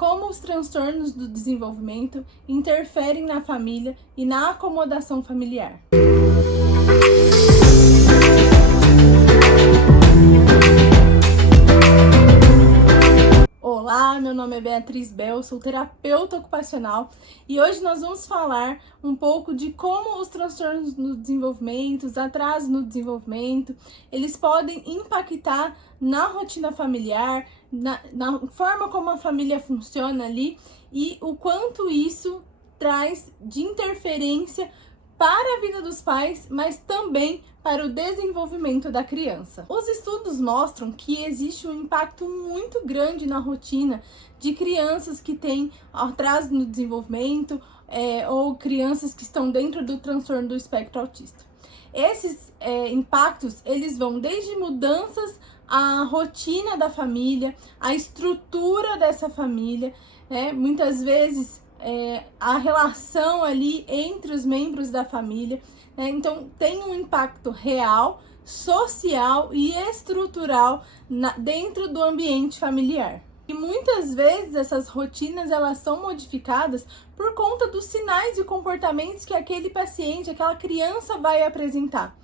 como os transtornos do desenvolvimento interferem na família e na acomodação familiar. Olá, meu nome é Beatriz Bel, sou terapeuta ocupacional e hoje nós vamos falar um pouco de como os transtornos no desenvolvimento, os atrasos no desenvolvimento, eles podem impactar na rotina familiar, na forma como a família funciona ali e o quanto isso traz de interferência para a vida dos pais, mas também para o desenvolvimento da criança. Os estudos mostram que existe um impacto muito grande na rotina de crianças que têm atraso no desenvolvimento ou crianças que estão dentro do transtorno do espectro autista. Esses impactos, eles vão desde mudanças à rotina da família, à estrutura dessa família, né? Muitas vezes a relação ali entre os membros da família, né? Então tem um impacto real, social e estrutural dentro do ambiente familiar. E muitas vezes essas rotinas elas são modificadas por conta dos sinais e comportamentos que aquele paciente, aquela criança vai apresentar.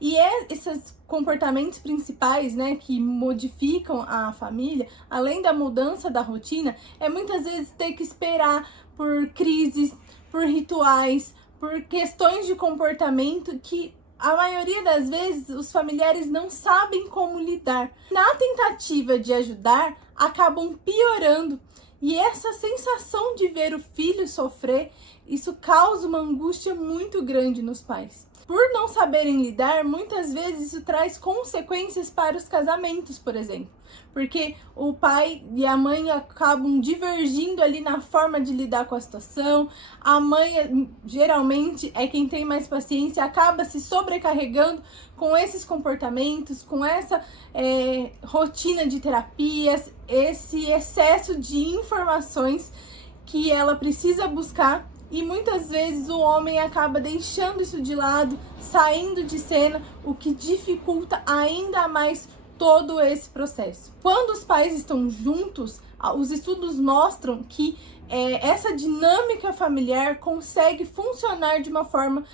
E esses comportamentos principais, né, que modificam a família, além da mudança da rotina, muitas vezes ter que esperar por crises, por rituais, por questões de comportamento que a maioria das vezes os familiares não sabem como lidar. Na tentativa de ajudar, acabam piorando. E essa sensação de ver o filho sofrer, isso causa uma angústia muito grande nos pais. Por não saberem lidar, muitas vezes isso traz consequências para os casamentos, por exemplo. Porque o pai e a mãe acabam divergindo ali na forma de lidar com a situação. A mãe, geralmente, é quem tem mais paciência, acaba se sobrecarregando com esses comportamentos, com essa rotina de terapias, esse excesso de informações que ela precisa buscar. E muitas vezes o homem acaba deixando isso de lado, saindo de cena, o que dificulta ainda mais todo esse processo. Quando os pais estão juntos, os estudos mostram que essa dinâmica familiar consegue funcionar de uma forma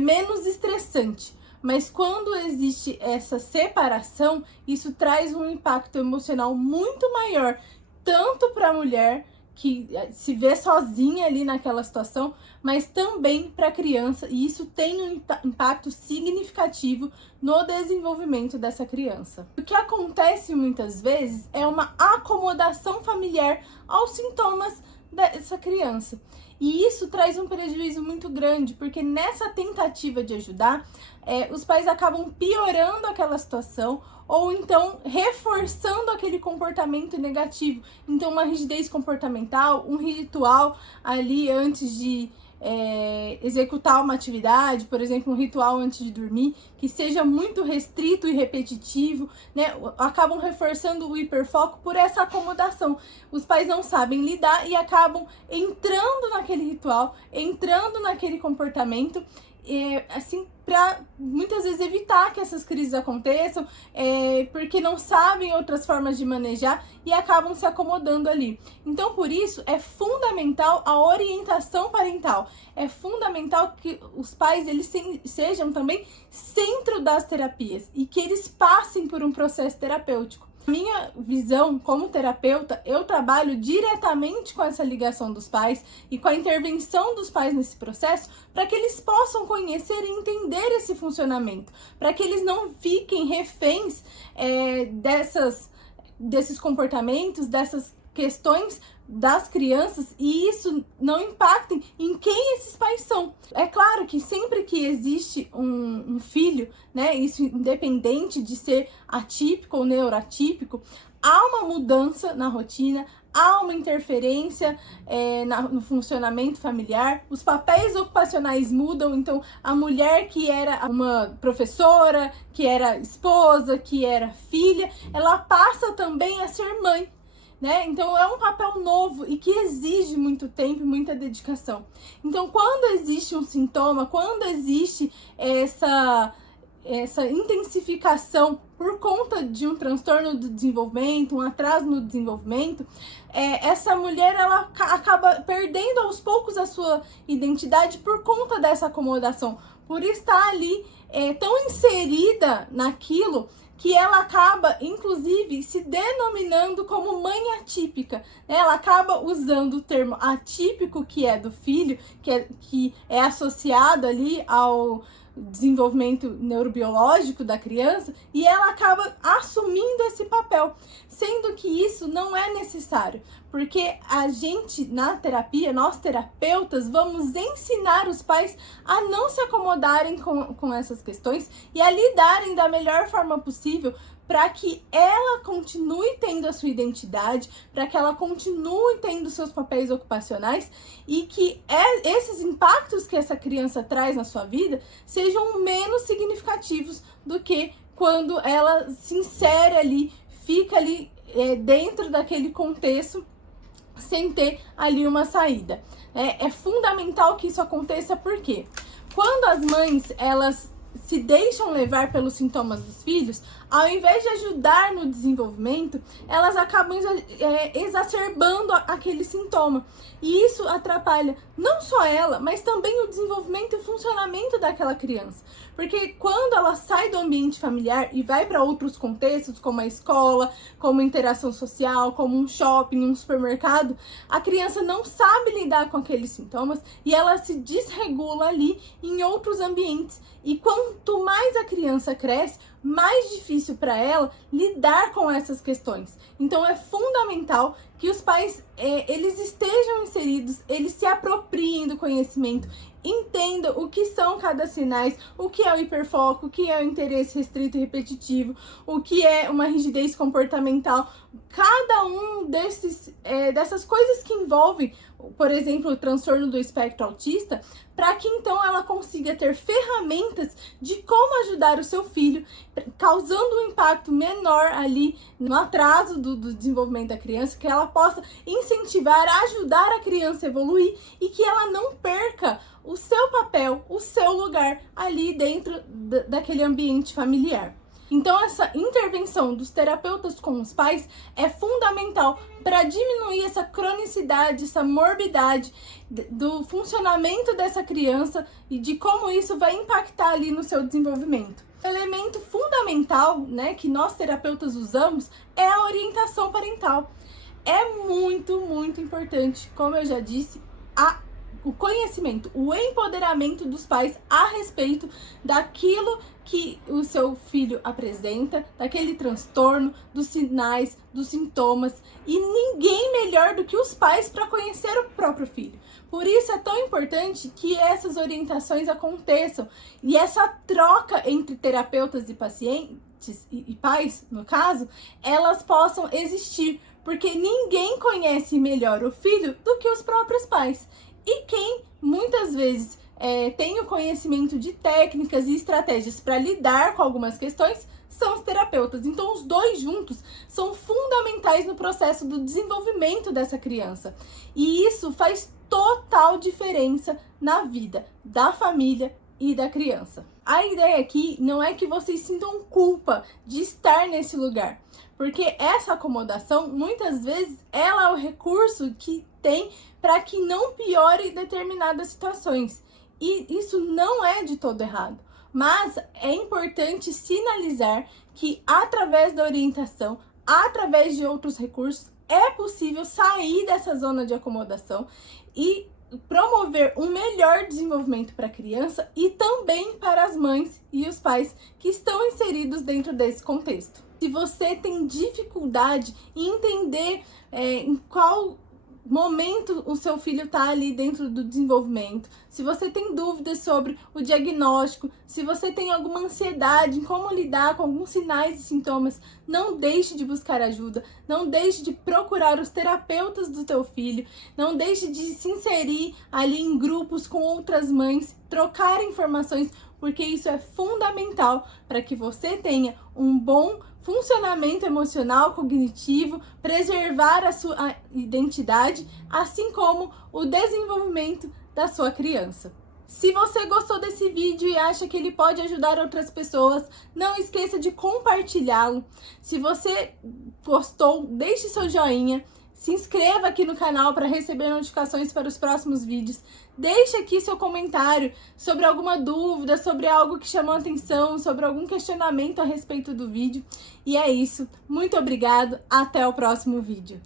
menos estressante. Mas quando existe essa separação, isso traz um impacto emocional muito maior, tanto para a mulher, que se vê sozinha ali naquela situação, mas também para a criança, e isso tem um impacto significativo no desenvolvimento dessa criança. O que acontece muitas vezes é uma acomodação familiar aos sintomas dessa criança. E isso traz um prejuízo muito grande, porque nessa tentativa de ajudar, os pais acabam piorando aquela situação ou então reforçando aquele comportamento negativo. Então, uma rigidez comportamental, um ritual ali antes de executar uma atividade, por exemplo, um ritual antes de dormir, que seja muito restrito e repetitivo, né? Acabam reforçando o hiperfoco por essa acomodação. Os pais não sabem lidar e acabam entrando naquele ritual, entrando naquele comportamento, assim, para muitas vezes evitar que essas crises aconteçam, porque não sabem outras formas de manejar e acabam se acomodando ali. Então, por isso, é fundamental a orientação parental. É fundamental que os pais eles sejam também centro das terapias e que eles passem por um processo terapêutico. Minha visão como terapeuta, eu trabalho diretamente com essa ligação dos pais e com a intervenção dos pais nesse processo para que eles possam conhecer e entender esse funcionamento, para que eles não fiquem reféns desses comportamentos, dessas questões das crianças e isso não impacte em quem esses pais são. É claro que sempre que existe um filho, né, isso independente de ser atípico ou neuroatípico, há uma mudança na rotina, há uma interferência no funcionamento familiar, os papéis ocupacionais mudam, então a mulher que era uma professora, que era esposa, que era filha, ela passa também a ser mãe. Né? Então é um papel novo e que exige muito tempo e muita dedicação. Então quando existe um sintoma, quando existe essa intensificação por conta de um transtorno do desenvolvimento, um atraso no desenvolvimento, essa mulher ela acaba perdendo aos poucos a sua identidade por conta dessa acomodação, por estar ali tão inserida naquilo que ela acaba, inclusive, se denominando como mãe atípica. Ela acaba usando o termo atípico, que é do filho, que é associado ali ao desenvolvimento neurobiológico da criança, e ela acaba assumindo esse papel, sendo que isso não é necessário, porque a gente, na terapia, nós terapeutas, vamos ensinar os pais a não se acomodarem com essas questões e a lidarem da melhor forma possível para que ela continue tendo a sua identidade, para que ela continue tendo seus papéis ocupacionais e que esses impactos que essa criança traz na sua vida sejam menos significativos do que quando ela se insere ali, fica ali dentro daquele contexto sem ter ali uma saída. É fundamental que isso aconteça, porque quando as mães elas se deixam levar pelos sintomas dos filhos, ao invés de ajudar no desenvolvimento, elas acabam exacerbando aquele sintoma. E isso atrapalha não só ela, mas também o desenvolvimento e o funcionamento daquela criança. Porque quando ela sai do ambiente familiar e vai para outros contextos, como a escola, como interação social, como um shopping, um supermercado, a criança não sabe lidar com aqueles sintomas e ela se desregula ali em outros ambientes. E quanto mais a criança cresce, mais difícil para ela lidar com essas questões. Então é fundamental que os pais eles estejam inseridos, eles se apropriem do conhecimento, entendam o que são cada sinais, o que é o hiperfoco, o que é o interesse restrito e repetitivo, o que é uma rigidez comportamental. Cada um dessas coisas que envolvem, por exemplo, o transtorno do espectro autista, para que então ela consiga ter ferramentas de como ajudar o seu filho, causando um impacto menor ali no atraso do desenvolvimento da criança, que ela possa incentivar, ajudar a criança a evoluir e que ela não perca o seu papel, o seu lugar ali dentro daquele ambiente familiar. Então, essa intervenção dos terapeutas com os pais é fundamental para diminuir essa cronicidade, essa morbidade do funcionamento dessa criança e de como isso vai impactar ali no seu desenvolvimento. O elemento fundamental, né, que nós terapeutas usamos é a orientação parental. É muito, muito importante, como eu já disse, o conhecimento, o empoderamento dos pais a respeito daquilo que o seu filho apresenta, daquele transtorno, dos sinais, dos sintomas, e ninguém melhor do que os pais para conhecer o próprio filho. Por isso é tão importante que essas orientações aconteçam e essa troca entre terapeutas e pacientes e pais, no caso, elas possam existir, porque ninguém conhece melhor o filho do que os próprios pais. E quem muitas vezes tem o conhecimento de técnicas e estratégias para lidar com algumas questões são os terapeutas. Então, os dois juntos são fundamentais no processo do desenvolvimento dessa criança. E isso faz total diferença na vida da família e da criança. A ideia aqui não é que vocês sintam culpa de estar nesse lugar, porque essa acomodação, muitas vezes, ela é o recurso que tem para que não piore determinadas situações. E isso não é de todo errado. Mas é importante sinalizar que, através da orientação, através de outros recursos, é possível sair dessa zona de acomodação e promover um melhor desenvolvimento para a criança e também para as mães e os pais que estão inseridos dentro desse contexto. Se você tem dificuldade em entender em qual momento o seu filho está ali dentro do desenvolvimento, se você tem dúvidas sobre o diagnóstico, se você tem alguma ansiedade em como lidar com alguns sinais e sintomas, não deixe de buscar ajuda, não deixe de procurar os terapeutas do teu filho, não deixe de se inserir ali em grupos com outras mães, trocar informações, porque isso é fundamental para que você tenha um bom funcionamento emocional, cognitivo, preservar a sua identidade, assim como o desenvolvimento da sua criança. Se você gostou desse vídeo e acha que ele pode ajudar outras pessoas, não esqueça de compartilhá-lo. Se você gostou, deixe seu joinha. Se inscreva aqui no canal para receber notificações para os próximos vídeos. Deixe aqui seu comentário sobre alguma dúvida, sobre algo que chamou a atenção, sobre algum questionamento a respeito do vídeo. E é isso. Muito obrigado. Até o próximo vídeo.